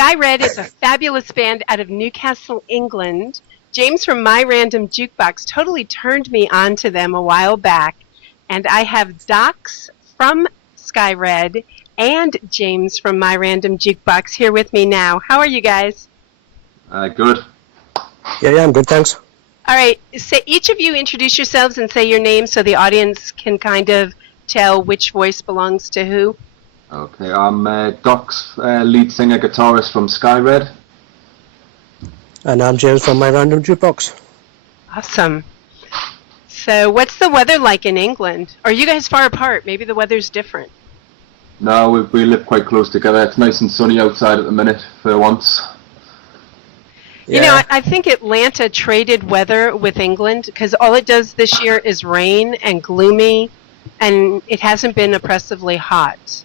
Sky Red is a fabulous band out of Newcastle, England. James from My Random Jukebox totally turned me on to them a while back. And I have Docs from Sky Red and James from My Random Jukebox here with me now. How are you guys? Good. Yeah, I'm good, thanks. All right, so each of you introduce yourselves and say your name so the audience can kind of tell which voice belongs to who. Okay, I'm Doc's lead singer guitarist from Sky Red. And I'm James from My Random Jukebox. Awesome. So what's the weather like in England? Are you guys far apart? Maybe the weather's different. No, we live quite close together. It's nice and sunny outside at the minute for once. Yeah. You know, I think Atlanta traded weather with England because all it does this year is rain and gloomy, and it hasn't been oppressively hot.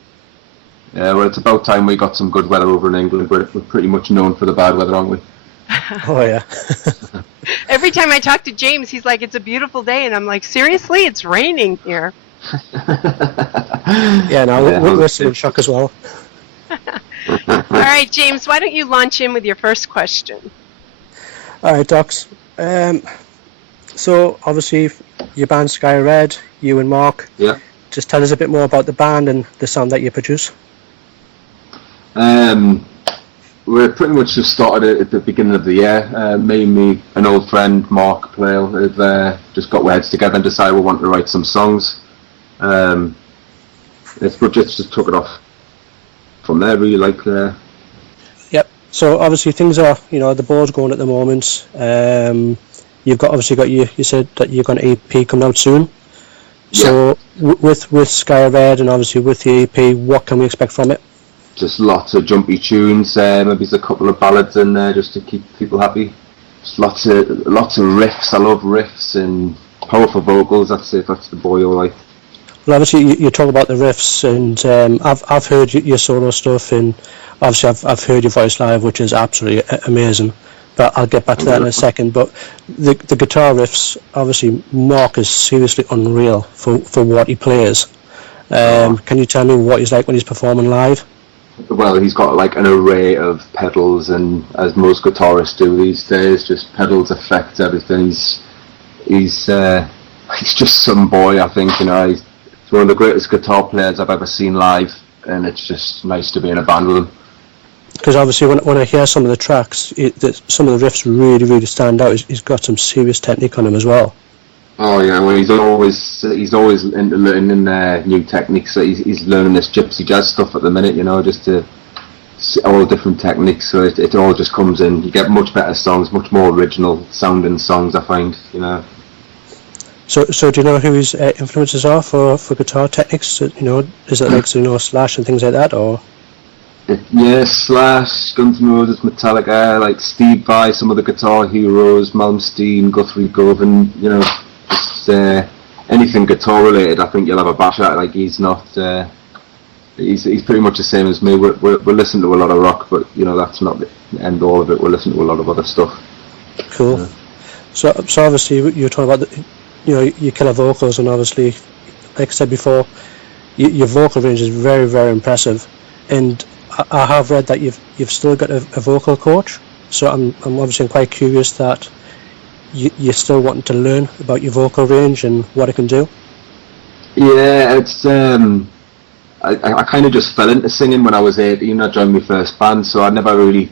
Yeah, well, it's about time we got some good weather over in England. We're pretty much known for the bad weather, aren't we? Oh, yeah. Every time I talk to James, he's like, it's a beautiful day. And I'm like, seriously? It's raining here. Yeah, no, we're still in shock as well. All right, James, why don't you launch in with your first question? All right, Docs. So, obviously, your band Sky Red, you and Mark. Yeah. Just tell us a bit more about the band and the sound that you produce. We pretty much just started at the beginning of the year. Me and an old friend, Mark Plale, have just got our heads together and decided we want to write some songs. We just took it off from there, really, like. Yep. So obviously things are, the ball's going at the moment. You've obviously got you said that you've got an EP coming out soon. So yeah. With Sky Red and obviously with the EP, what can we expect from it? Just lots of jumpy tunes, maybe there's a couple of ballads in there just to keep people happy. Just lots of riffs. I love riffs and powerful vocals. That's the boy I like. Well, obviously you talk about the riffs, and I've heard your solo stuff, and obviously I've heard your voice live, which is absolutely amazing. But I'll get back to that in a second. But the guitar riffs, obviously Mark is seriously unreal for what he plays. Can you tell me what he's like when he's performing live? Well, he's got like an array of pedals, and as most guitarists do these days, just pedals, effects, everything. He's just some boy, I think. He's one of the greatest guitar players I've ever seen live, and it's just nice to be in a band with him. Because obviously when I hear some of the tracks, some of the riffs really, really stand out. He's got some serious technique on him as well. Oh yeah, well he's always into learning new techniques. So he's learning this gypsy jazz stuff at the minute, just to all different techniques. So it all just comes in. You get much better songs, much more original sounding songs, I find. So do you know who his influences are for guitar techniques? Is it like Slash and things like that, or? Yeah, Slash, Guns N' Roses, Metallica, like Steve Vai, some of the guitar heroes, Malmsteen, Guthrie Govan, just anything guitar related. I think you'll have a bash at. Like he's not, he's pretty much the same as me. We're listening to a lot of rock, but that's not the end all of it. We're listening to a lot of other stuff. Cool. So obviously you're talking about your killer vocals, and obviously, like I said before, your vocal range is very, very impressive, and I have read that you've still got a vocal coach. So I'm obviously quite curious that you're still wanting to learn about your vocal range and what it can do. Yeah, it's I kind of just fell into singing when I was 18. I joined my first band, so I never really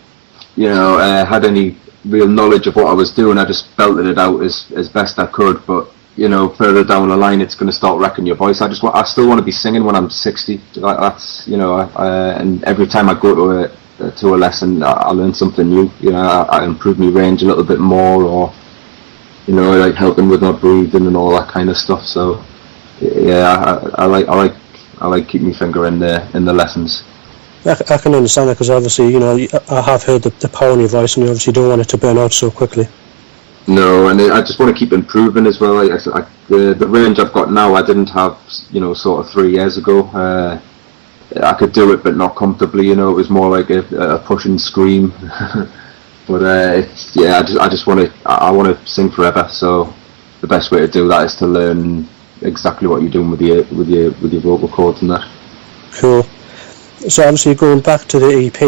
had any real knowledge of what I was doing. I just belted it out as best I could, but further down the line it's going to start wrecking your voice. I still want to be singing when I'm 60. That's and every time I go to a lesson I learn something new. I improve my range a little bit more, or like helping with my breathing and all that kind of stuff. So yeah, I like keeping my finger in the lessons. I can understand that, because obviously I have heard the power in your voice, and you obviously don't want it to burn out so quickly. No, and I just want to keep improving as well. The range I've got now, I didn't have, sort of 3 years ago. I could do it, but not comfortably. It was more like a push and scream. But I just want to sing forever. So the best way to do that is to learn exactly what you're doing with your vocal cords and that. Cool. So obviously going back to the EP,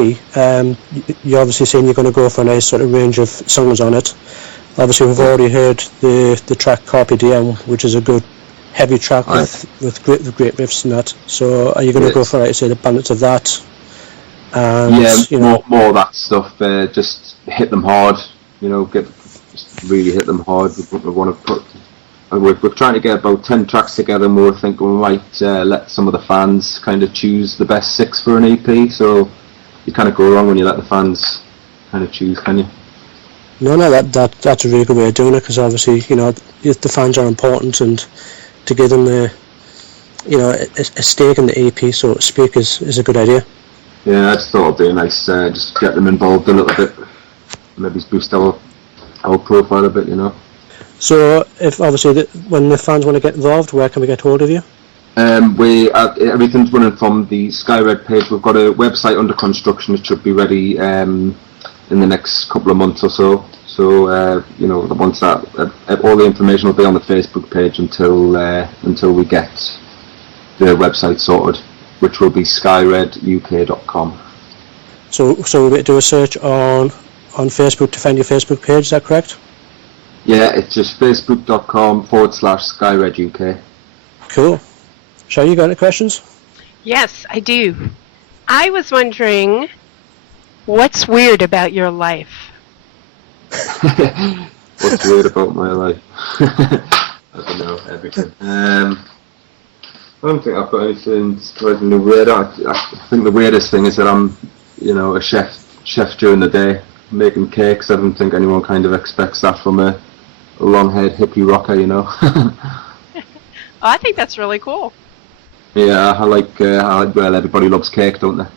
you're obviously saying you're going to go for a nice sort of range of songs on it. Obviously we've already heard the track Carpe Diem, which is a good heavy track with great riffs and that. So are you going to go for, like I say, the balance of that? And, more of that stuff. Just hit them hard. Just really hit them hard. We want to put. We're trying to get about 10 tracks together, and we're thinking we might let some of the fans kind of choose the best 6 for an EP. So you kind of go wrong when you let the fans kind of choose, can you? No, that's a really good way of doing it, because obviously, the fans are important, and to give them a stake in the EP, so to speak, is a good idea. Yeah, I just thought it'd be nice, just get them involved a little bit, maybe boost our profile a bit, So, if obviously when the fans want to get involved, where can we get hold of you? Everything's running from the Skyred page. We've got a website under construction. It should be ready in the next couple of months or so. So once that, all the information will be on the Facebook page until we get the website sorted, which will be skyreduk.com. So we do a search on Facebook to find your Facebook page. Is that correct? Yeah, it's just facebook.com/skyreduk. Cool. Shall you got any questions? Yes, I do. I was wondering, what's weird about your life? What's weird about my life? I don't know, everything. I don't think I've got anything surprisingly weird. I think the weirdest thing is that I'm, a chef during the day, making cakes. I don't think anyone kind of expects that from a long-haired hippie rocker, Oh, I think that's really cool. Yeah, well, everybody loves cake, don't they?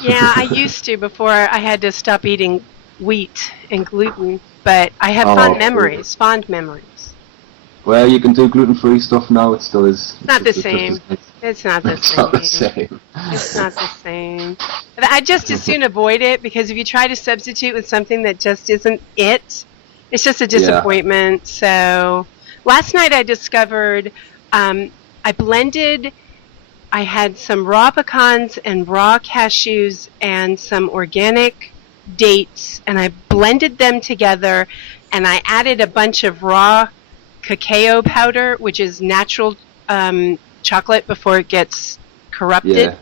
Yeah, I used to before I had to stop eating wheat and gluten, but I have fond memories. Well, you can do gluten-free stuff now. It still is. It's not the same. It's not the same. It's not the same. I'd just as soon avoid it, because if you try to substitute with something that just isn't it, it's just a disappointment. Yeah. So last night I discovered I had some raw pecans and raw cashews and some organic dates, and I blended them together, and I added a bunch of raw cacao powder, which is natural chocolate before it gets corrupted. Yeah.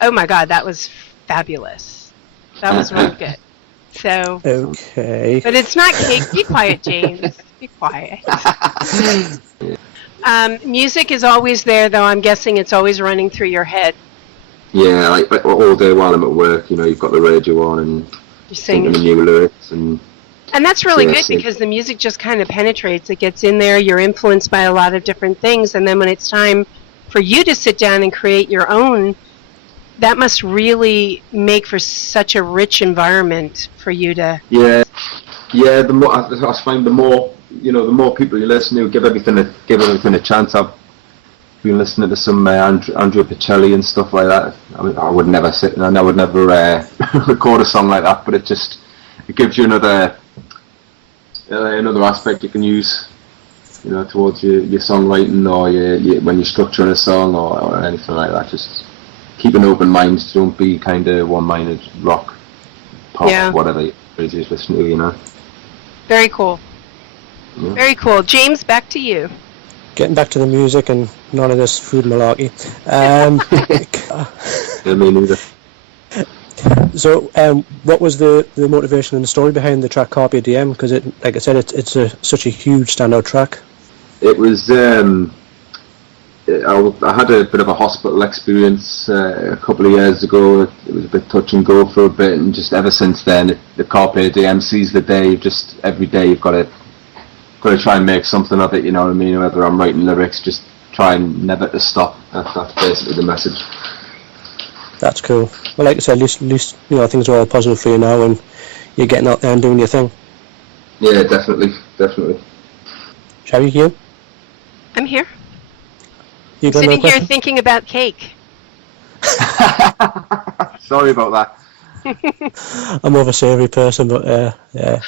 Oh my God, that was fabulous. That was really good. So okay. But it's not cake. Be quiet, James. Be quiet. Music is always there, though. I'm guessing it's always running through your head. Yeah, like all day while I'm at work, you've got the radio on and you're singing the new lyrics and that's really good, because the music just kind of penetrates. It gets in there. You're influenced by a lot of different things, and then when it's time for you to sit down and create your own, that must really make for such a rich environment for you to. Yeah. The more I find, the more people you listen to, give everything a chance. I've been listening to some Andrea Bocelli and stuff like that. I mean, I would never sit and I would never record a song like that, but it gives you another aspect you can use, towards your songwriting or when you're structuring a song or anything like that. Just keep an open mind. Don't be kind of one-minded rock, pop, whatever you're listening to. Very cool. Yeah. Very cool. James, back to you. Getting back to the music and none of this food malarkey. Yeah, me neither. So, what was the motivation and the story behind the track Carpe Diem? Because, like I said, it's such a huge standout track. It was. I had a bit of a hospital experience a couple of years ago. It was a bit touch and go for a bit, and just ever since then, the Carpe Diem sees the day. Just every day, you've got to try and make something of it. You know what I mean? Whether I'm writing lyrics, just try and never to stop. That's basically the message. That's cool. Well, like I said, at least things are all positive for you now, and you're getting out there and doing your thing. Yeah, definitely. Shall we, Hugh? I'm here. You got sitting no here thinking about cake. Sorry about that. I'm more of a savoury person, but yeah.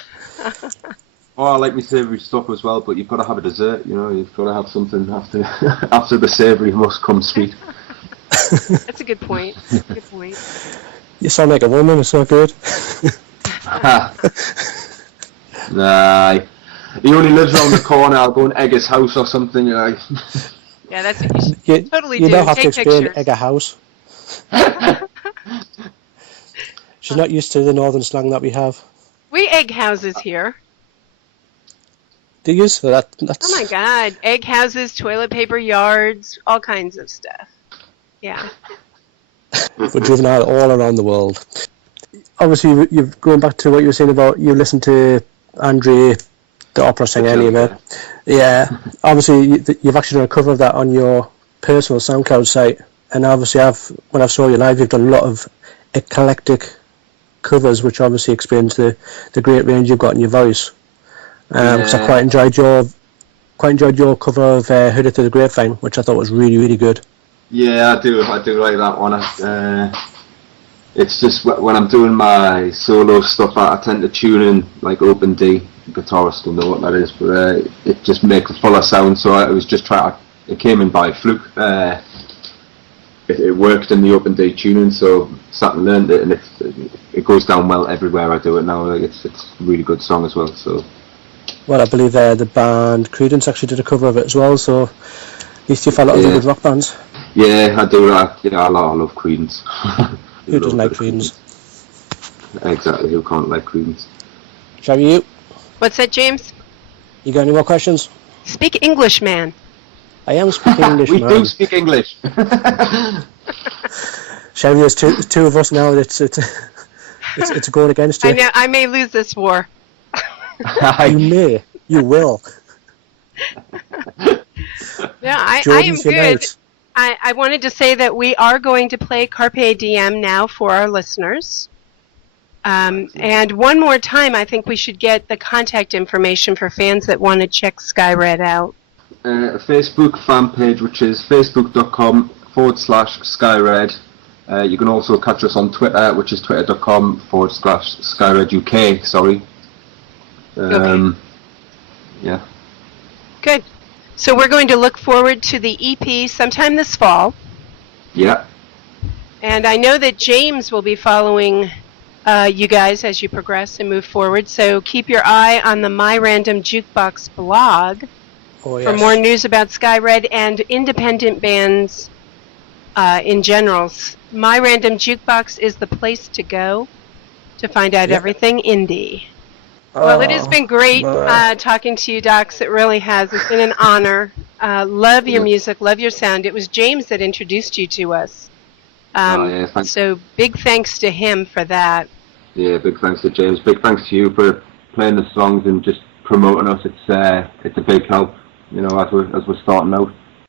Oh, I like my savoury stuff as well, but you've got to have a dessert. You've got to have something after the savoury must come sweet. That's a good point. Good point. You sound like a woman. It's not good. Nah, he only lives around the corner. I'll go and egg his house or something. You know. Yeah, that's what you should totally You do. don't have to Take explain pictures. egg a house. She's not used to the northern slang that we have. We egg houses here. Do you? So that's. Oh my God. Egg houses, toilet paper yards, all kinds of stuff. Yeah. For juvenile all around the world. Obviously, you're going back to what you were saying about you listen to Andre, the opera singer, anyway. Yeah. Obviously, you've actually done a cover of that on your personal SoundCloud site, and obviously, when I saw you live, you've done a lot of eclectic covers, which obviously explains the great range you've got in your voice. Because I quite enjoyed your cover of "Heard It Through the Grapevine," which I thought was really, really good. Yeah, I do like that one. It's just when I'm doing my solo stuff, I tend to tune in like open D. Guitarists don't know what that is, but it just makes a fuller sound. So I was just it came in by fluke. It worked in the open D tuning, so sat and learned it, and it goes down well everywhere I do it now. Like it's a really good song as well. So. Well, I believe the band Creedence actually did a cover of it as well. So at least you follow a lot of the good rock bands. Yeah, I do. I love Creedence. Who doesn't like Creedence? Exactly, who can't like Creedence? Shall you? What's that, James? You got any more questions? Speak English, man. I am speaking English, we man. do speak English. Shelby, there's two of us now. It's going against you. I know. I may lose this war. You may. You will. Yeah, I am good. I wanted to say that we are going to play Carpe Diem now for our listeners. And one more time, I think we should get the contact information for fans that want to check Skyred out. A Facebook fan page, which is facebook.com/Skyred. You can also catch us on Twitter, which is twitter.com/SkyredUK. Sorry. Okay. Yeah. Good. So we're going to look forward to the EP sometime this fall. Yeah. And I know that James will be following you guys as you progress and move forward. So keep your eye on the My Random Jukebox blog for more news about Skyred and independent bands in general. My Random Jukebox is the place to go to find out everything indie. Well, it has been great talking to you, Docs. It really has. It's been an honor. Love your music, love your sound. It was James that introduced you to us. So big thanks to him for that. Yeah, big thanks to James. Big thanks to you for playing the songs and just promoting us. It's a big help, you know, as we're starting out.